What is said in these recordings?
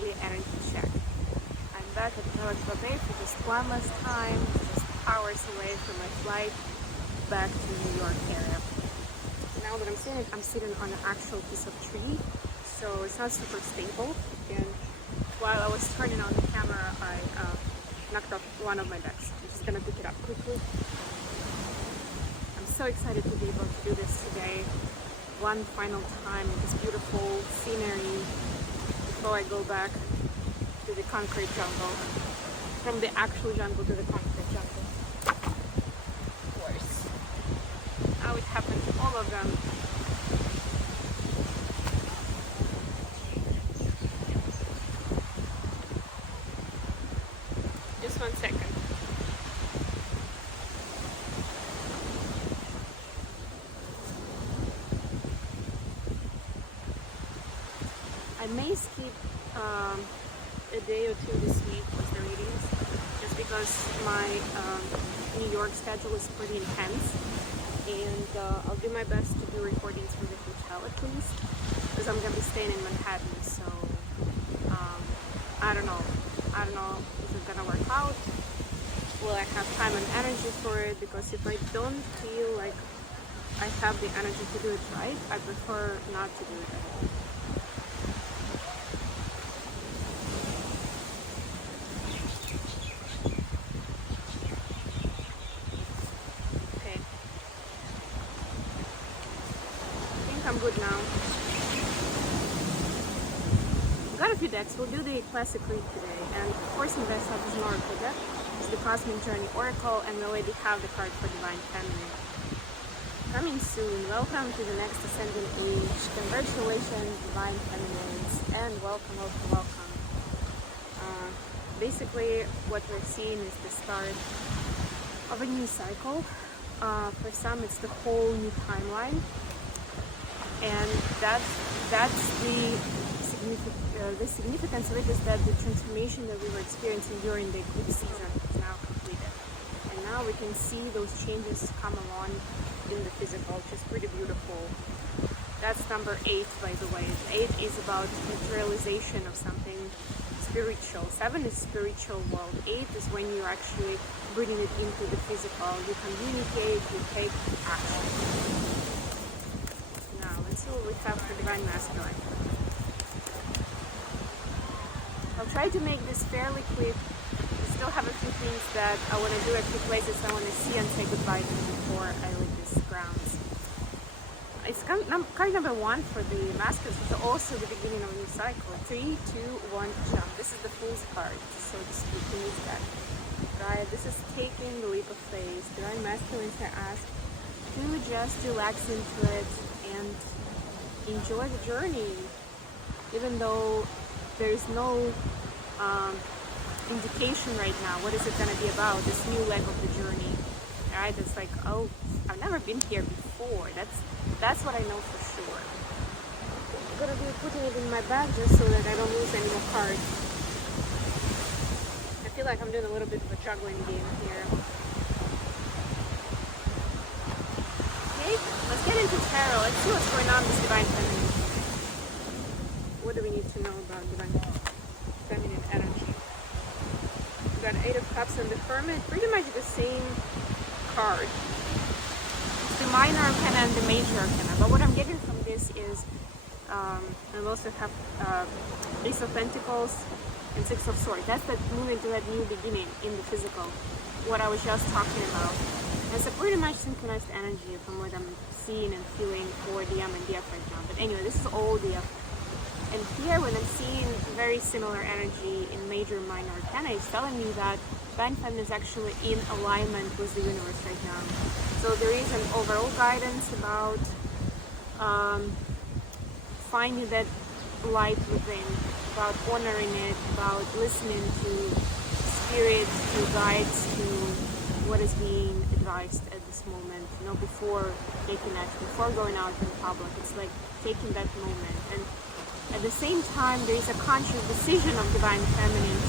daily energy check. I'm back at Viktoriia-Gruzdieva Bay for just one last time, just hours away from my flight back to New York area. Now that I'm sitting on an actual piece of tree, so it's not super stable. And while I was turning on the camera, I knocked off one of my bags. I'm just gonna pick it up quickly. I'm so excited to be able to do this today. One final time in this beautiful scenery before I go back to the concrete jungle. From the actual jungle to the concrete jungle. Of course. Now it happened to all of them. Just 1 second. I may skip a day or two this week with the readings, just because my New York schedule is pretty intense, and I'll do my best to do recordings from the hotel at least, because I'm gonna be staying in Manhattan. So I don't know if it's gonna work out. Will I have time and energy for it? Because if I don't feel like I have the energy to do it right, I prefer not to do it at all. I'm good now. Got a few decks. We'll do the classic read today, and of course in best is an oracle deck. It's the Cosmic Journey Oracle, and we already have the card for Divine Feminine. Coming soon. Welcome to the next ascending age. Congratulations, Divine Feminines, and welcome. Basically, what we're seeing is the start of a new cycle. For some, it's the whole new timeline. And that's the significance of it, is that the transformation that we were experiencing during the eclipse season is now completed. And now we can see those changes come along in the physical, which is pretty beautiful. That's number 8, by the way. 8 is about materialization of something spiritual. 7 is spiritual world. 8 is when you're actually bringing it into the physical. You communicate, you take action. Let's see what we have for Divine Masculine. I'll try to make this fairly quick. I still have a few things that I want to do, a few places I want to see and say goodbye to before I leave this grounds. It's card number 1 for the masculine. It's also the beginning of a new cycle. 3, 2, 1, jump. This is the Fool's card, so to speak. Who needs that? Right? This is taking the leap of faith. Divine Masculines are asked to just relax into it and enjoy the journey, even though there is no indication right now what is it going to be about, this new leg of the journey. Right? It's like, oh, I've never been here before. That's what I know for sure. I'm gonna be putting it in my bag just so that I don't lose any more cards. I feel like I'm doing a little bit of a juggling game here. Let's get into tarot. Let's see what's going on with Divine Feminine. What do we need to know about Divine Feminine energy? We got 8 of Cups and the Hermit. Pretty much the same card. The minor arcana and the major arcana. But what I'm getting from this is, I also have Ace of Pentacles and 6 of Swords. That's that moving to that new beginning in the physical. What I was just talking about. It's a pretty much synchronized energy from what I'm seeing and feeling for the M and DF right now. But anyway, this is all DF. And here, when I'm seeing very similar energy in major and minor arcana, it's telling me that Divine Feminine is actually in alignment with the universe right now. So there is an overall guidance about finding that light within, about honoring it, about listening to spirits, to guides, to what is being advised at this moment, before taking action, before going out in public. It's like taking that moment. And at the same time, there is a conscious decision of Divine Feminine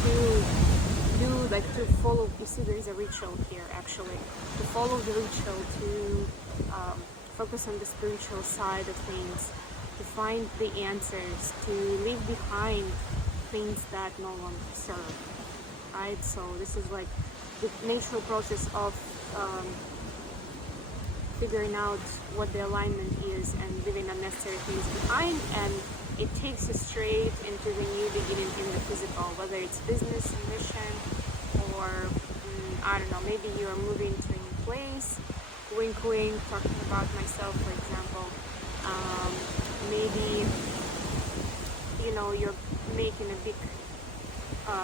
to follow. You see, there is a ritual here, actually, to follow the ritual, to focus on the spiritual side of things, to find the answers, to leave behind things that no longer serve, right? So this is like the natural process of figuring out what the alignment is and leaving unnecessary things behind, and it takes you straight into the new beginning in the physical, whether it's business, mission, or I don't know, maybe you are moving to a new place, wink wink, talking about myself, for example. Maybe, you know, you're making a big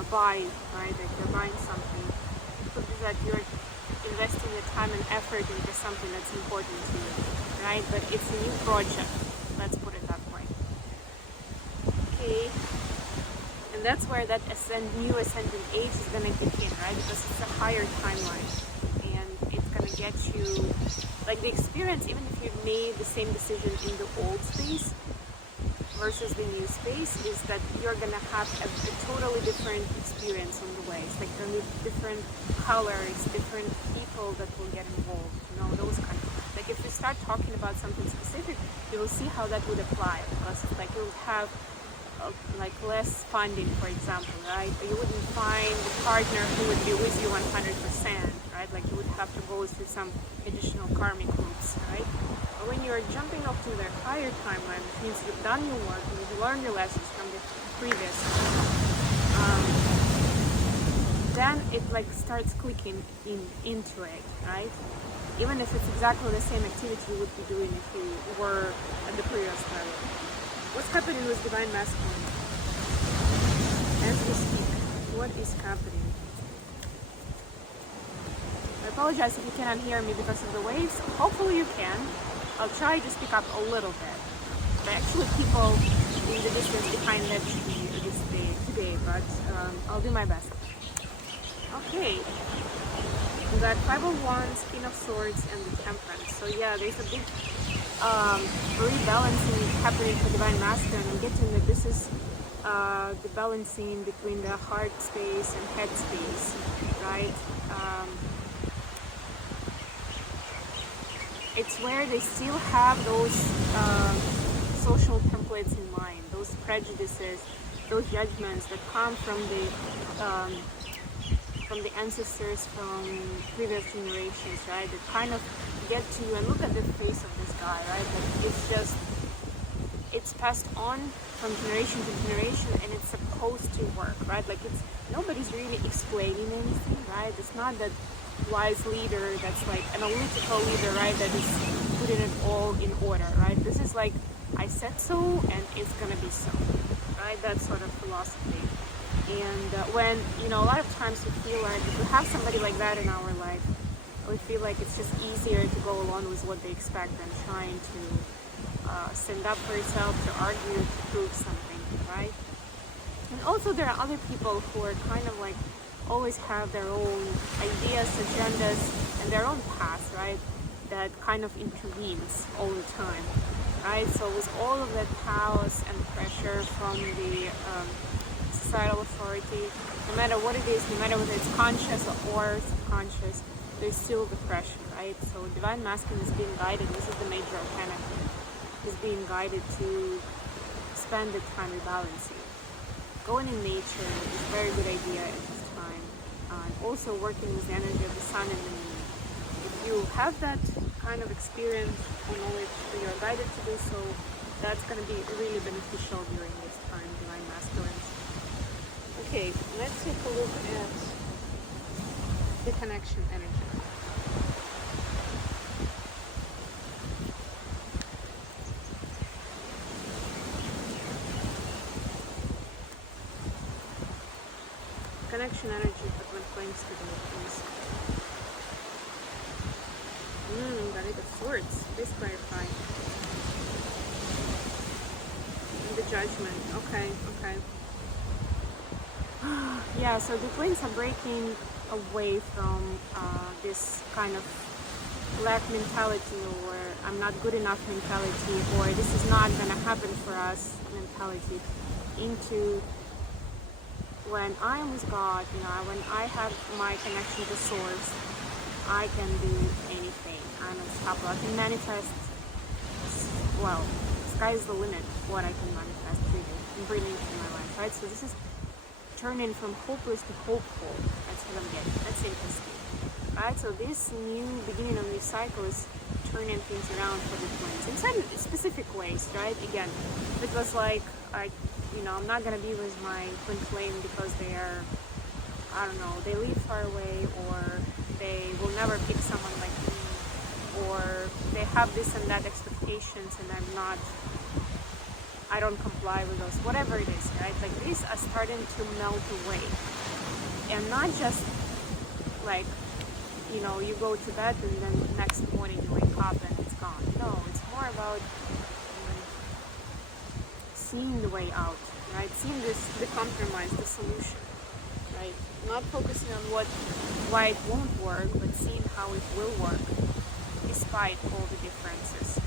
buy, right? Like you're buying something. It could be that you're investing the time and effort into something that's important to you, right? But it's a new project, let's put it that way. Okay, and that's where that new ascendant age is gonna kick in, right? Because it's a higher timeline, and it's gonna get you, like the experience, even if you've made the same decision in the old space versus the new space, is that you're gonna have a totally different experience on the way. It's like gonna be different colors, different people that will get involved, you know, those kind of things. Like if you start talking about something specific, you will see how that would apply, because like you would have like less funding, for example, right? Or you wouldn't find a partner who would be with you 100%, right? Like you would have to go through some additional karmic roots, right? But when you're jumping off to the higher timeline, it means you've done your work and you've learned your lessons from the previous, then it like starts clicking into it, right? Even if it's exactly the same activity you would be doing if you were at the previous level. What's happening with Divine Masculine? As we speak, what is happening? I apologize if you cannot hear me because of the waves. Hopefully you can. I'll try to speak up a little bit. There are actually people in the distance behind that tree today, but I'll do my best. Okay. We got Five of Wands, Queen of Swords, and the Temperance. So yeah, there's a big rebalancing happening for Divine Masculine. I'm getting that this is the balancing between the heart space and head space, right? It's where they still have those social templates in mind, those prejudices, those judgments that come from the ancestors, from previous generations, right? That kind of get to you, and look at the face of this guy, right? Like it's passed on from generation to generation, and it's supposed to work, right? Like nobody's really explaining anything, right? It's not that wise leader that's like an analytical leader, right? That is putting it all in order, right? This is like, I said so, and it's gonna be so, right? That sort of philosophy. And when, you know, a lot of times we feel like if we have somebody like that in our life, we feel like it's just easier to go along with what they expect than trying to stand up for yourself, to argue, to prove something, right? And also there are other people who are kind of like always have their own ideas, agendas, and their own path, right? That kind of intervenes all the time, right? So with all of that chaos and pressure from the societal authority, no matter what it is, no matter whether it's conscious or subconscious, there's still the pressure, right? So Divine Masculine is being guided. This is the major arcana here. Is being guided to spend the time rebalancing. Going in nature is a very good idea at this time. And also working with the energy of the sun and the moon. If you have that kind of experience or knowledge, or you're guided to do so, that's going to be really beneficial during this time, Divine Masculine. Okay, let's take a look at the connection energy. Connection energy for Twin Flames today, please. Got it of Swords. Please clarify. And the Judgment. Okay. Yeah, so the twins are breaking away from this kind of lack mentality, or I'm not good enough mentality, or this is not going to happen for us mentality, into when I am with God, you know, when I have my connection to Source, I can do anything. I'm unstoppable. I can manifest, well, sky's the limit what I can manifest, really. bringing to my life, right? So this is turning from hopeless to hopeful. That's what I'm getting. That's interesting, right? So this new beginning of new cycle is turning things around for the twins in some specific ways, right? Again, it was like, I'm not gonna be with my twin flame because they are, I don't know, they live far away, or they will never pick someone like me, or they have this and that expectations and I don't comply with those, whatever it is, right? Like these are starting to melt away, and not just like, you go to bed and then next morning you wake up and it's gone. No, it's more about seeing the way out, right? Seeing the compromise, the solution, right? Not focusing on why it won't work, but seeing how it will work despite all the differences.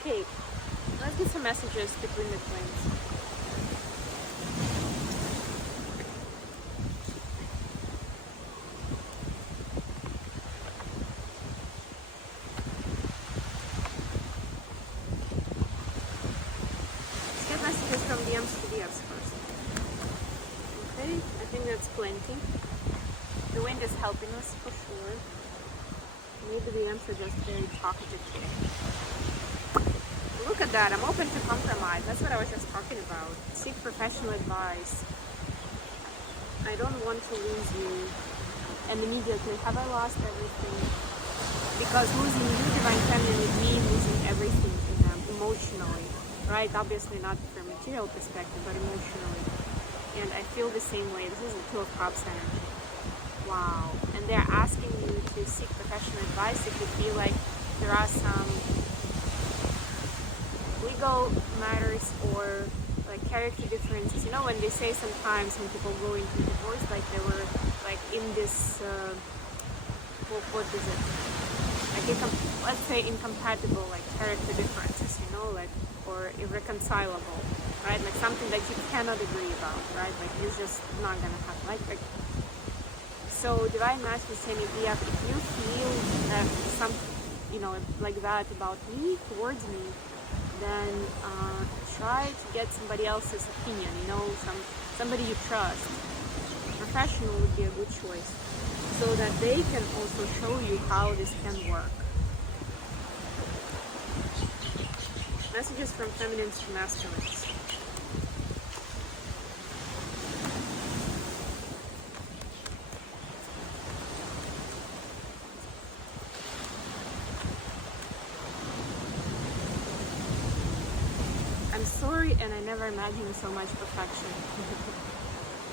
Okay, let's get some messages between the twins. Messages from DMs to DFs first. Okay, I think that's plenty. The wind is helping us for sure. Maybe the DMs are just very talkative today. Look at that, I'm open to compromise. That's what I was just talking about. Seek professional advice. I don't want to lose you. And immediately, have I lost everything? Because losing you, Divine Feminine, would mean losing everything to them emotionally. Right? Obviously not from a material perspective, but emotionally. And I feel the same way. This is the Two of Cups energy. Wow. And they're asking you to seek professional advice if you feel like there are some legal matters or like character differences. When they say sometimes when people go into divorce, like they were like in this, what is it? Like let's say incompatible, like character differences, like, or irreconcilable, right? Like something that you cannot agree about, right? Like it's just not gonna happen. Like so, Divine Master is saying, if you feel that like that about me, towards me, then try to get somebody else's opinion. Somebody you trust. Professional would be a good choice, so that they can also show you how this can work. Messages from feminines to masculines. I'm sorry, and I never imagined so much perfection.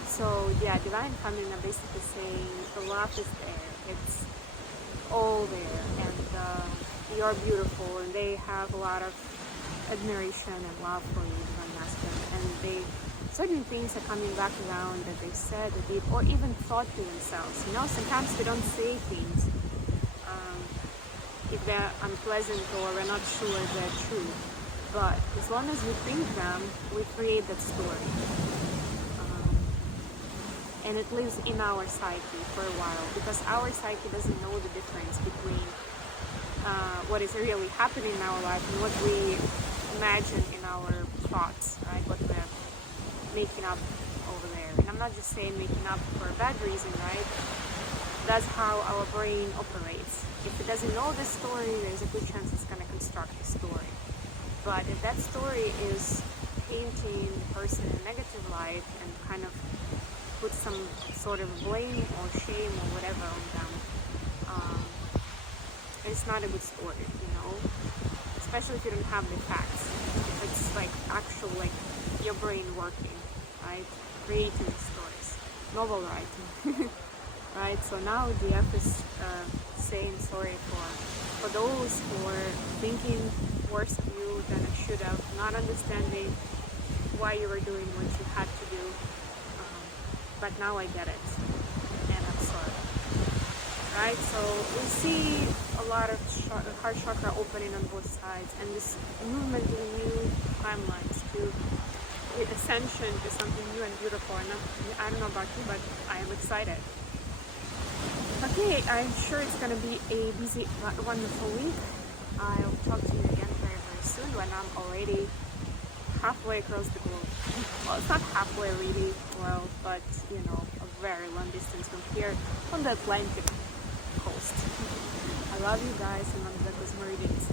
So yeah, Divine Feminine are basically saying the love is there. It's all there, and you're beautiful, and they have a lot of admiration and love for you, Divine Masculine, and certain things are coming back around that they said, or did, or even thought to themselves. Sometimes we don't say things if they're unpleasant or we're not sure they're true. But as long as we think them, we create that story. And it lives in our psyche for a while, because our psyche doesn't know the difference between what is really happening in our life and what we imagine in our thoughts, right? What we're making up over there. And I'm not just saying making up for a bad reason, right? That's how our brain operates. If it doesn't know the story, there's a good chance it's going to construct the story. But if that story is painting the person in a negative light and kind of put some sort of blame or shame or whatever on them, it's not a good story, especially if you don't have the facts. It's like actual, like your brain working, right? Creating stories, novel writing, right? So now DF is saying sorry for those who are thinking worse of you than it should have, not understanding why you were doing what you had to do. But now I get it, and I'm sorry. Right? So we see a lot of heart chakra opening on both sides, and this movement to new timelines, to ascension to something new and beautiful. And I don't know about you, but I am excited. Okay, I'm sure it's going to be a busy, wonderful week. I'll talk to you again very, very soon when I'm already halfway across the globe. Well, it's not halfway really, well, but you know, a very long distance from here on the Atlantic coast. I love you guys, and I'm Viktoriia-Gruzdieva.